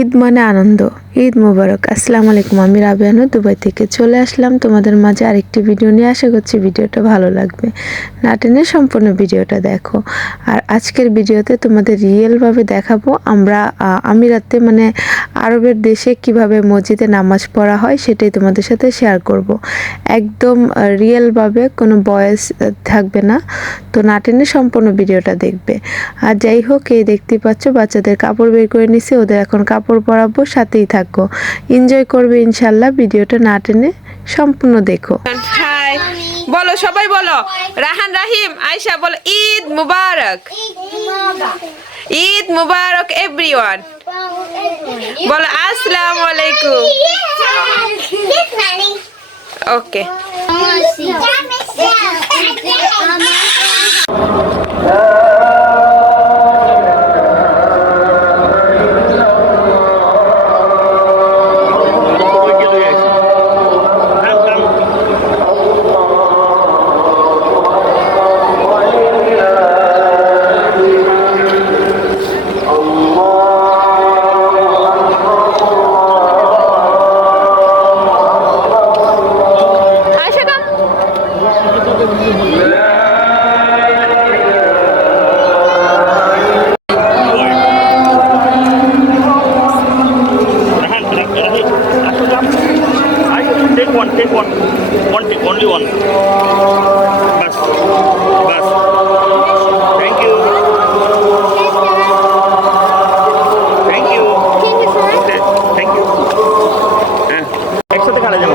ঈদ মানে আনন্দ। ঈদ মুবারক। আসসালামু আলাইকুম। আমি রাবিয়ানু দুবাই থেকে চলে আসলাম তোমাদের মাঝে আরেকটি ভিডিও নিয়ে। আশা করছি ভিডিওটা ভালো লাগবে, না টেনে সম্পূর্ণ ভিডিওটা দেখো। আর আজকের ভিডিওতে তোমাদের রিয়েলভাবে দেখাবো আমরা আমিরাতে মানে আরবের দেশে কিভাবে মসজিদে নামাজ পড়া হয়, সেটাই তোমাদের সাথে শেয়ার করব। একদম রিয়েলভাবে, কোনো ভয়েস থাকবে না, তো না টেনে সম্পূর্ণ ভিডিওটা দেখবে। আর যাই হোক, এই দেখতে পাচ্ছ বাচ্চাদের কাপড় বের করে নিছি, ওদের এখন কাপড় পরাবো, সাথেই থাকো, এনজয় করবে ইনশাল্লাহ। ভিডিওটা না টেনে সম্পূর্ণ দেখো। হাই বলো, সবাই বলো। রাহান, রাহিম, আয়েশা বলো ঈদ মুবারক। ঈদ মুবারক এভরিওয়ান। বলো আসসালামু আলাইকুম। ওকে। Take one. Only one. Bus. Thank you. Thank you. Thank you. একসাথে খাওয়া যাবে।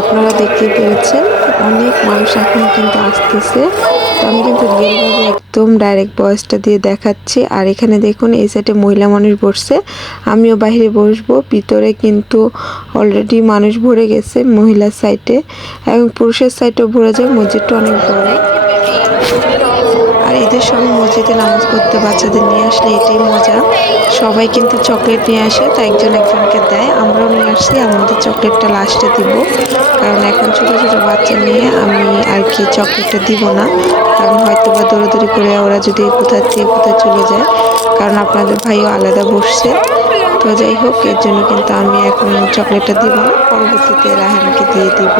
আপনারা দেখতে পেরেছেন অনেক মানুষ এখন কিন্তু আসতেছে। তো আমি কিন্তু রিয়েলভাবে একদম ডাইরেক্ট ভয়েসটা দিয়ে দেখাচ্ছি। আর এখানে দেখুন এই সাইডে মহিলা মানুষ বসছে, আমিও বাইরে বসবো। ভিতরে কিন্তু অলরেডি মানুষ ভরে গেছে মহিলার সাইডে, এবং পুরুষের সাইডেও ভরে যায়। মসজিদটা অনেক বড়। আর ঈদের সময় মসজিদে নামাজ পড়তে বাচ্চাদের নিয়ে আসলে এটাই মজা। সবাই কিন্তু চকলেট নিয়ে আসে, তো একজন একজনকে দেয়। আমরাও নিয়ে আসছি, আমাদের চকলেটটা লাস্টে দিব, কারণ এখন ছোটো ছোটো বাচ্চা নিয়ে আমি আর কি চকলেটটা দিব না, কারণ হয়তো বা দৌড়াদৌড়ি করে ওরা যদি কোথা থেকে কোথায় চলে যায়, কারণ আপনাদের ভাইও আলাদা বসছে। তো যাই হোক, এর জন্য কিন্তু আমি এখন চকলেটটা দিব না, পরবর্তীতে রাহানকে দিয়ে দিব।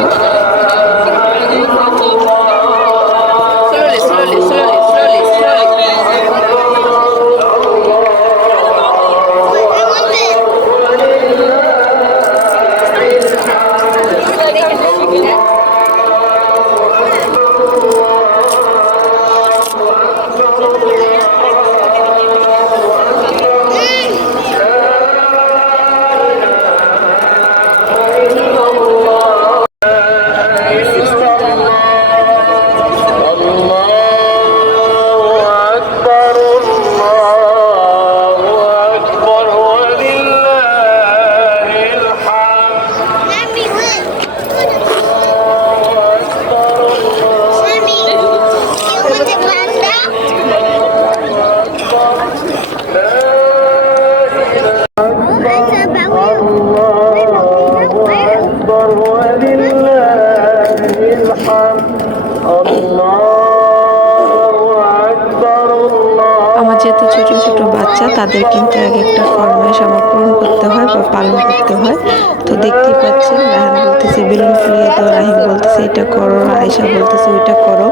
বাচ্চাদের কিন্তু এক একটা ফরমাইশ আমার পূরণ করতে হয় বা পালন করতে হয়। তো দেখতেই পাচ্ছেন রাহান বলতেছে বেলুন ফুলিয়ে দাও, রাহিম বলতেছে এটা করো, আয়েশা বলতেছে ওইটা করো,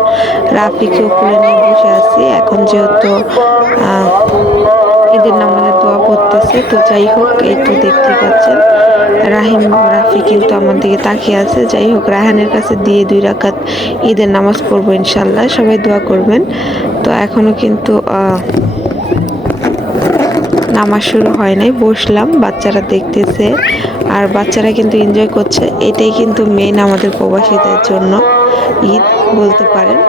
রাফিকেও কোলে নিয়ে বসে আছি। এখন যেহেতু ঈদের নামাজের দোয়া পড়তেছে, তো যাই হোক এই তো দেখতে পাচ্ছেন রাহিম রাফি কিন্তু আমার দিকে তাকিয়ে আছে। যাই হোক রাহানের কাছে দিয়ে 2 রাকাত ঈদের নামাজ পড়বো ইনশাল্লাহ, সবাই দোয়া করবেন। তো এখনো কিন্তু নামাজ শুরু হয় নাই, বসলাম, বাচ্চারা দেখতেছে আর বাচ্চারা কিন্তু এনজয় করছে। এটাই কিন্তু মেইন আমাদের প্রবাসীদের জন্য ঈদ বলতে পারেন।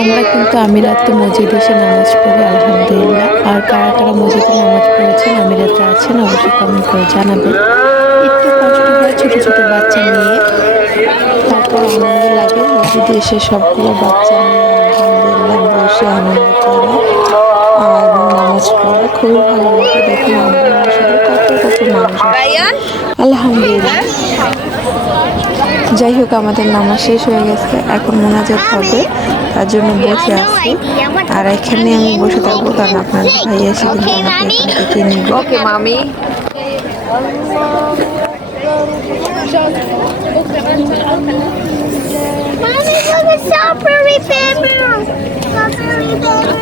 আমরা কিন্তু আমিরাতে মসজিদে এসে নামাজ পড়ি আলহামদুলিল্লাহ। আর কারা কারা মসজিদে নামাজ পড়েছেন আমিরাতে আছেন অবশ্যই কমেন্ট করে জানাবেন। একটু কষ্ট হয় ছোট ছোট বাচ্চা নিয়ে, তারপর আনন্দ লাগে মসজিদে এসে সবগুলো বাচ্চা নিয়ে আলহামদুলিল্লাহ বসে আনন্দ করা আর নামাজ পড়া খুবই ভালো লাগে। দেখুন আমাদের আসলে কত কত মানুষ আলহামদুলিল্লাহ। যাই হোক আমাদের নামাজ শেষ হয়ে গেছে, এখন মোনাজাত হবে, তার জন্য বসে আছি। আর এখানে আমি বসে থাকবো কারণ আপনার ভাই এসে কিন্তু আমাকে এখান থেকে নিব। ওকে মামি। Mommy, look at strawberry paper. Strawberry paper.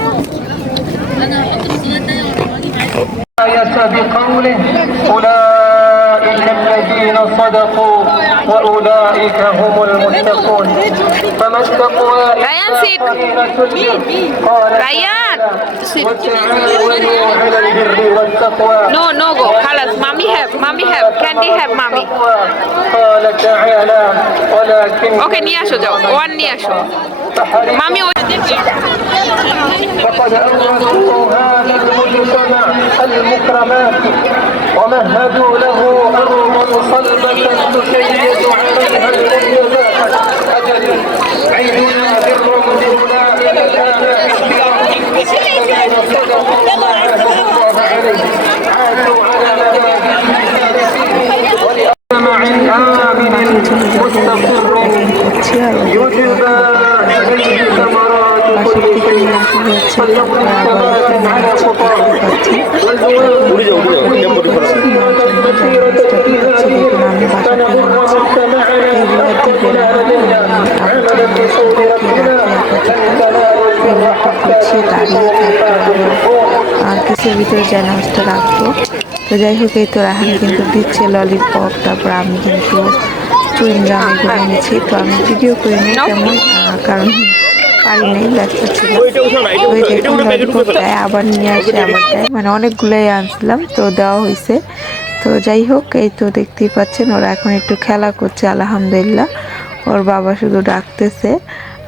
بقوله أولئك الذين صدقوا وأولئك هم المتقون فما التقوى Ryan, sit. قال Ryan, sit. وتعاونوا على البر والتقوى No go. خلاص mommy have candy have mommy. قال تعالى ولكن ওকে নিয়ে আসো, যাও ওয়ান নিয়ে আসো মামি। فقد أورثوا هذا المجتمع المكرمات ومهدوا له أرضا صلبة تسيد عليها الأميزات أجل عيدنا بر بأولئك الذين صدقوا ما عهدوا الله عليه عاشوا على ولأجمع آمن مستقر يجبى إليه ثمرات كل شيء فليقل ثبات على خطاه আর কিছুর ভিতরে যেন নামাজটা রাখবো। তো যাই হোক এই তো রাহান কিন্তু দিচ্ছে ললিপপ, তারপর আমি কিন্তু চুইংগাম এগুলো এনেছি। তো আমি ভিডিও করে নিই তেমন, কারণ পারি নাই, ব্যস্ত ছিল। ওই দেখুন ললিপপ দেয়, আবার নিয়ে আসে, আবার দেয়, মানে অনেকগুলোই আনছিলাম তো দেওয়া হয়েছে। তো যাই হোক এই তো দেখতেই পাচ্ছেন ওরা এখন একটু খেলা করছে আলহামদুলিল্লাহ। ওর বাবা শুধু ডাকতেছে,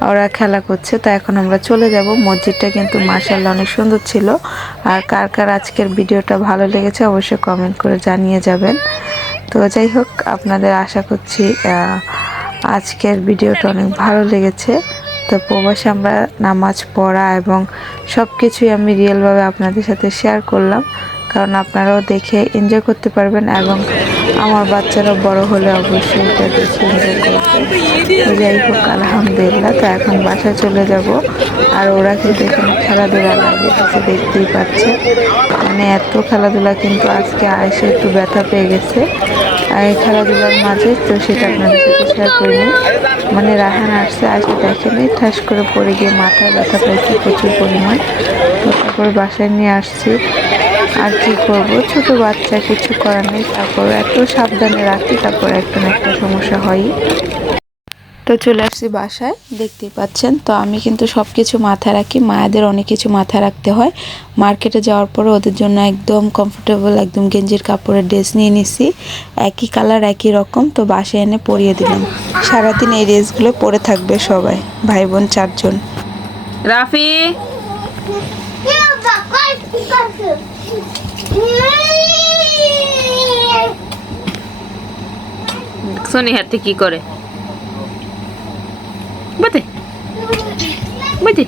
ওরা খেলা করছে। তো এখন আমরা চলে যাব। মসজিদটা কিন্তু মাশাআল্লাহ অনেক সুন্দর ছিল। আর কার কার আজকের ভিডিওটা ভালো লেগেছে অবশ্যই কমেন্ট করে জানিয়ে যাবেন। তো যাই হোক আপনাদের আশা করছি আজকের ভিডিওটা অনেক ভালো লেগেছে। তো প্রবাসে আমরা নামাজ পড়া এবং সব কিছুই আমি রিয়েলভাবে আপনাদের সাথে শেয়ার করলাম, কারণ আপনারাও দেখে এনজয় করতে পারবেন এবং আমার বাচ্চারা বড় হলে অবশ্যই এটা দেখে এনজয় করবে। তো যাই হোক আলহামদুলিল্লাহ। তো এখন বাসায় চলে যাব। আর ওরা কিন্তু এখানে খেলাধুলা লাগিয়েছে, দেখতেই পাচ্ছে, মানে এত খেলাধুলা। কিন্তু আজকে আয়েশা একটু ব্যথা পেয়ে গেছে এই খেলাধুলার মাঝে, তো সেটা আপনাদের সাথে শেয়ার করিনি। মানে রাহান আসছে, আয়েশা দেখেনি, ঠাস করে পড়ে গিয়ে মাথায় ব্যথা পেয়েছে প্রচুর পরিমাণ। তো তারপর বাসায় নিয়ে আসছি। আর কি করব, ছোট বাচ্চা, কিছু করার নেই। তারপর এত সাবধানে রাখি, তারপর একটা না একটা সমস্যা হয়ই। তো চলে আসছি বাসায়, দেখতেই পাচ্ছেন। তো আমি কিন্তু সব কিছু মাথায় রাখি, মায়েদের অনেক কিছু মাথায় রাখতে হয়। মার্কেটে যাওয়ার পরে ওদের জন্য একদম কমফোর্টেবল একদম গেঞ্জির কাপড়ের ড্রেস নিয়ে নিছি, একই কালার একই রকম। তো বাসায় এনে পরিয়ে দিলাম, সারাদিন এই ড্রেসগুলো পরে থাকবে সবাই, ভাই বোন 4 জন। রাফি সোনি হাতে কি করে? বতে বতে